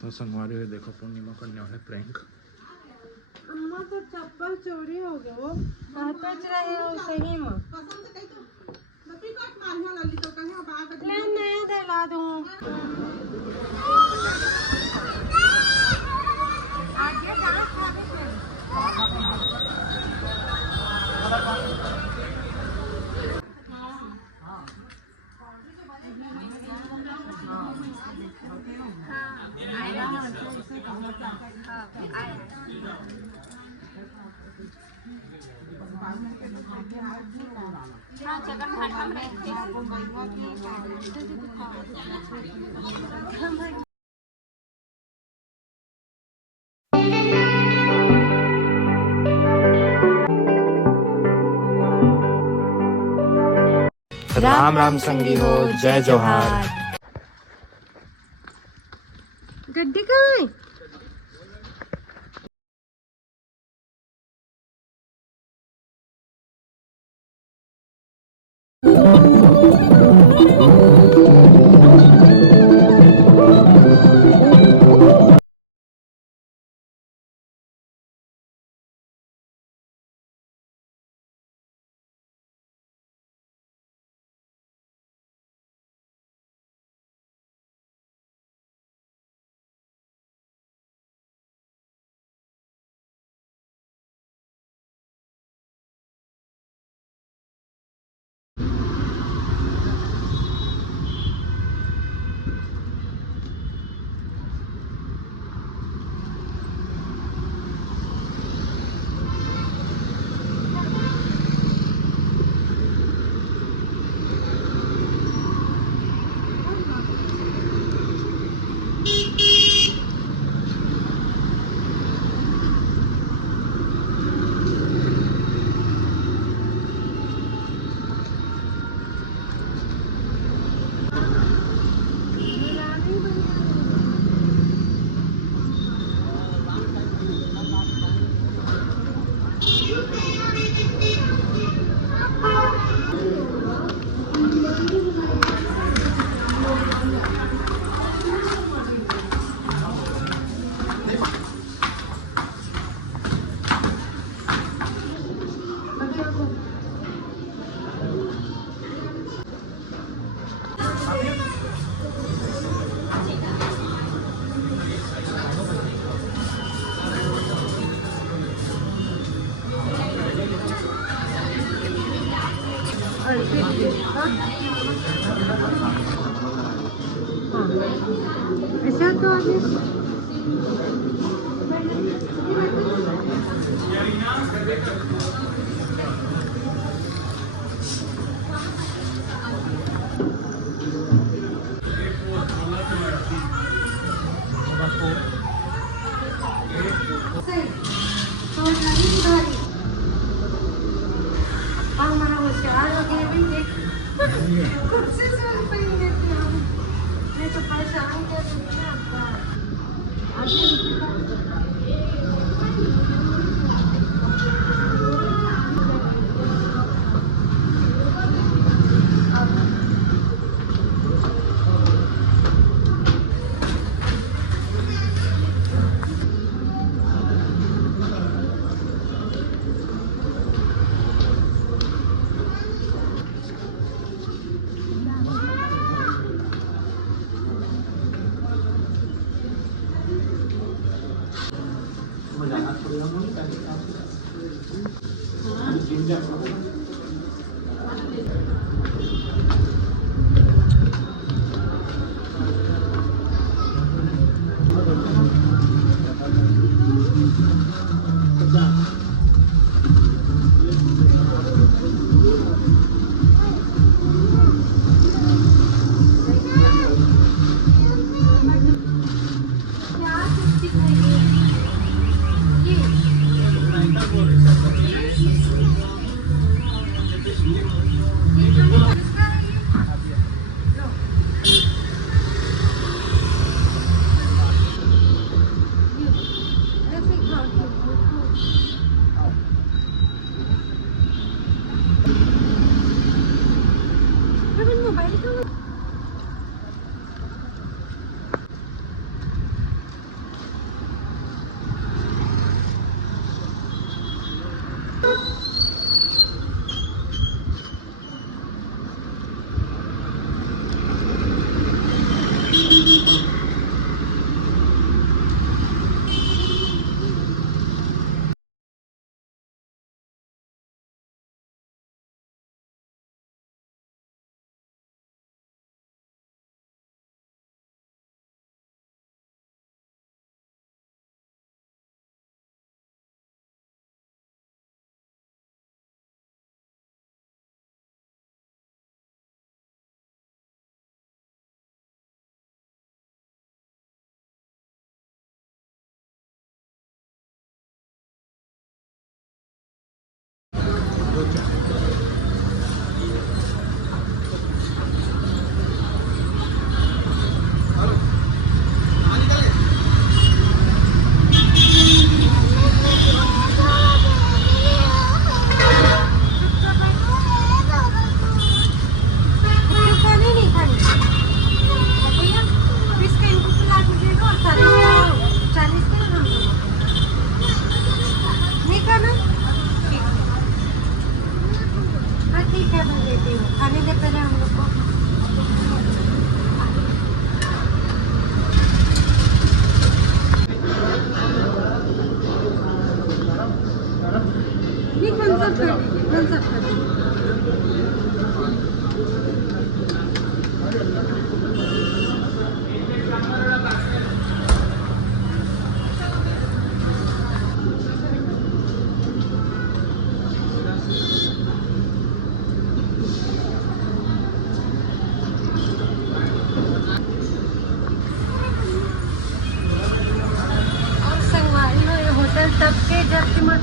तो संगवारी हुए देखो पूर्णिमा करने वाले प्रैंक। अम्मा तो चप्पल चोरी हो गया वो कहते रहे हो सही में मैं नया दिला दूँ राम राम संगी हो, जय जोहार। गड्डी कहाँ है? ऐसा तो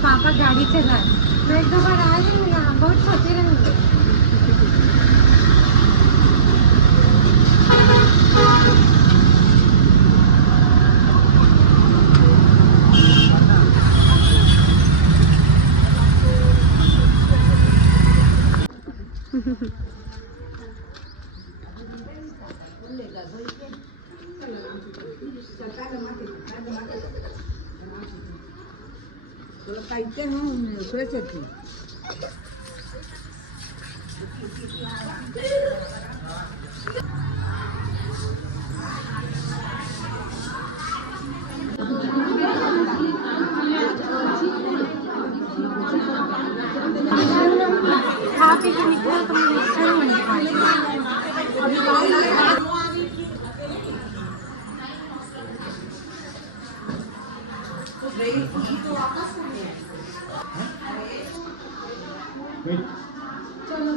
पापा गाड़ी चलाए तो एक दो बार आए हैं यहाँ, बहुत छोटे रहेंगे। खा पी के निकलो तो मुझे इच्छा नहीं चलो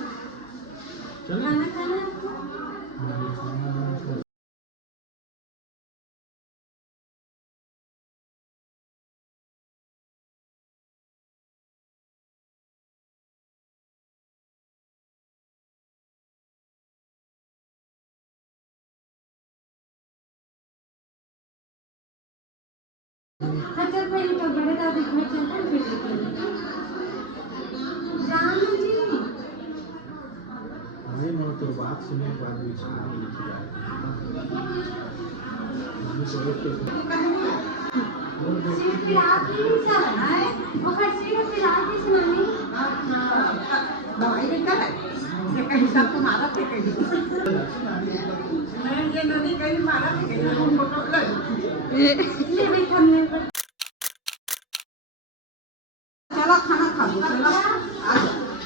खाना खाना। हाँ चल पहले तो बड़े दादी घर चलते हैं फिर जान जी। अरे मैं तो बात सुनने के बाद सिर्फ फिलहाल ही नहीं चलना है और फिर सिर्फ फिलहाल ही सुनानी दवाई देता है ये कहीं सब तुम्हारा पे कहीं मैं ये नदी कहीं मारा पे कहीं फोटो ले भी हमने चलो खाना खा लो चलो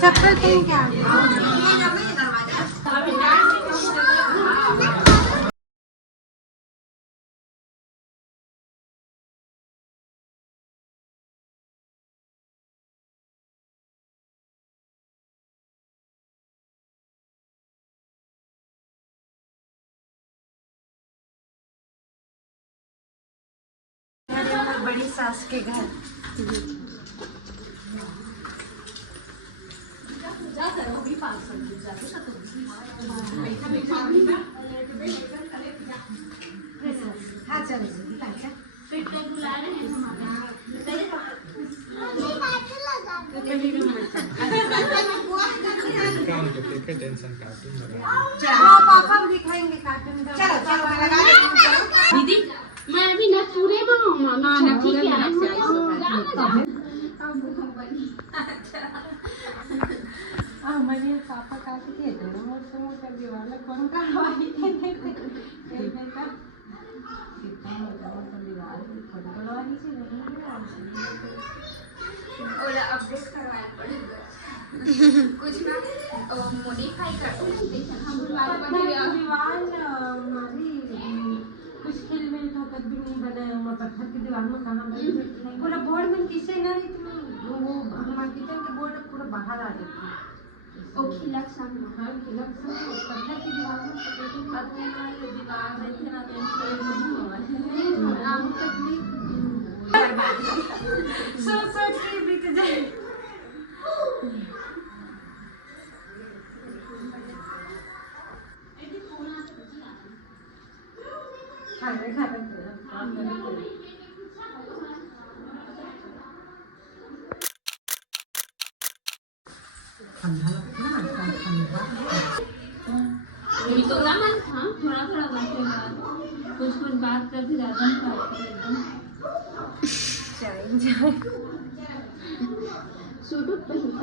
चप्पल पहन के बड़ी सास के घर हाँ चलो टेंशन कार्टून हाँ पापा भी दिखाएंगे कार्टून। दीदी मैं भी ना पूरे बनाऊंगा ना ठीक है मैंने पापा काट दिए थे ना मोटे मोटे दीवार कौन का हवाई थे कितना हो जाओ तो दीवार फोटो करवानी से नहीं ओला अपडेट करवाया पड़ेगा कुछ ना मॉडिफाई करते हैं देखिए हम दीवार हमारी कुछ फिल्म में तो कभी नहीं बनाया हुआ पत्थर की दीवार में कहाँ पूरा बोर्ड में किसे ना वो हमारे किचन के बोर्ड पूरा बाहर आ जाती है। ओ खिलक सब हाँ खिलक सब पत्थर की दीवार में अपने वाले दीवार में थे ना आम तकलीफ सोच के बीत जाए। खाने खाने तो मन था थोड़ा थोड़ा बनते बाद कुछ कुछ बात करते ज़्यादा नहीं बात करते सूट पहनता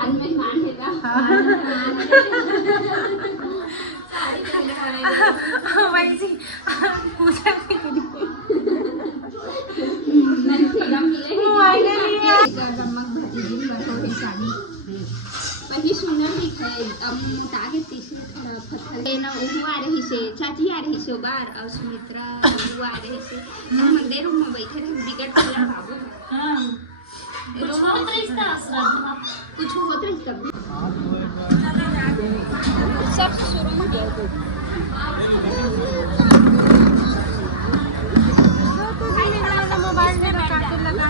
आज मेहमान है का साड़ी पहनने वाले वही जी पूछा मन फ्रीडम मिले गमक भजी दिन बटोरे साड़ी वही सुंदर दिखे अब मोटा के तीसरे थोड़ा पत्थर ना वो आ रही से चाची आ रही से बार और सुमित्रा वो आ रही से मंदिर में बैठे रहे बिगड़ पूरा बाबू हाँ कुछ होता इसका श्रद्धा कुछ होता है कभी सब शुरू में मोबाइल में कार्टून लगा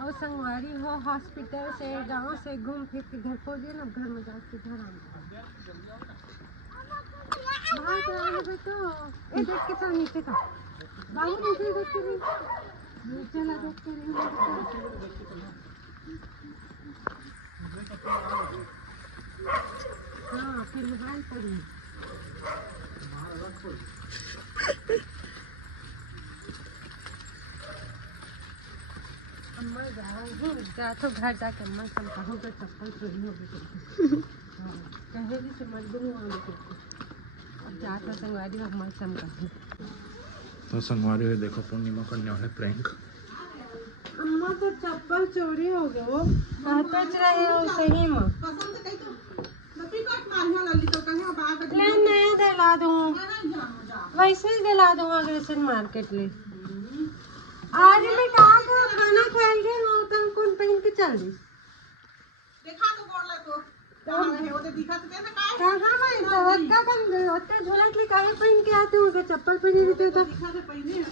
और संगवारी हो हॉस्पिटल से गांव से घूम फिर के घर पहुँचे ना घर में जाके घर आने तो ये देख के तो नीचे का बाबू नीचे देख के चला देख के हाँ फिर मोबाइल पड़ी अम्मा जा तो घर जाके अम्मा सब कहूँ तो चप्पल चोरी हो गई कहेगी तो मजबूर हुआ अब जाता संगवारी अम्मा सब कहूँ तो संगवारी देखो पूर्णिमा करने वाले प्रैंक अम्मा तो चप्पल चोरी हो गयो कहते रहे हो सही में कसम से कही तो लपी काट मारिया लल्ली तो कहे बाग ले नया दिला दूँ वैसे ही दिला दूँ अग्रेसन मार्केट ले आज मैं कहा खाना खाए गए ना तो कौन पहन के चल दी देखा तो बोल को कहां है ओते दिखत के ना काय कहाँ मैं तो का कर होते झोला के काहे पहन के आते हो चप्पल पहनी रहते तो दिखा तो पहले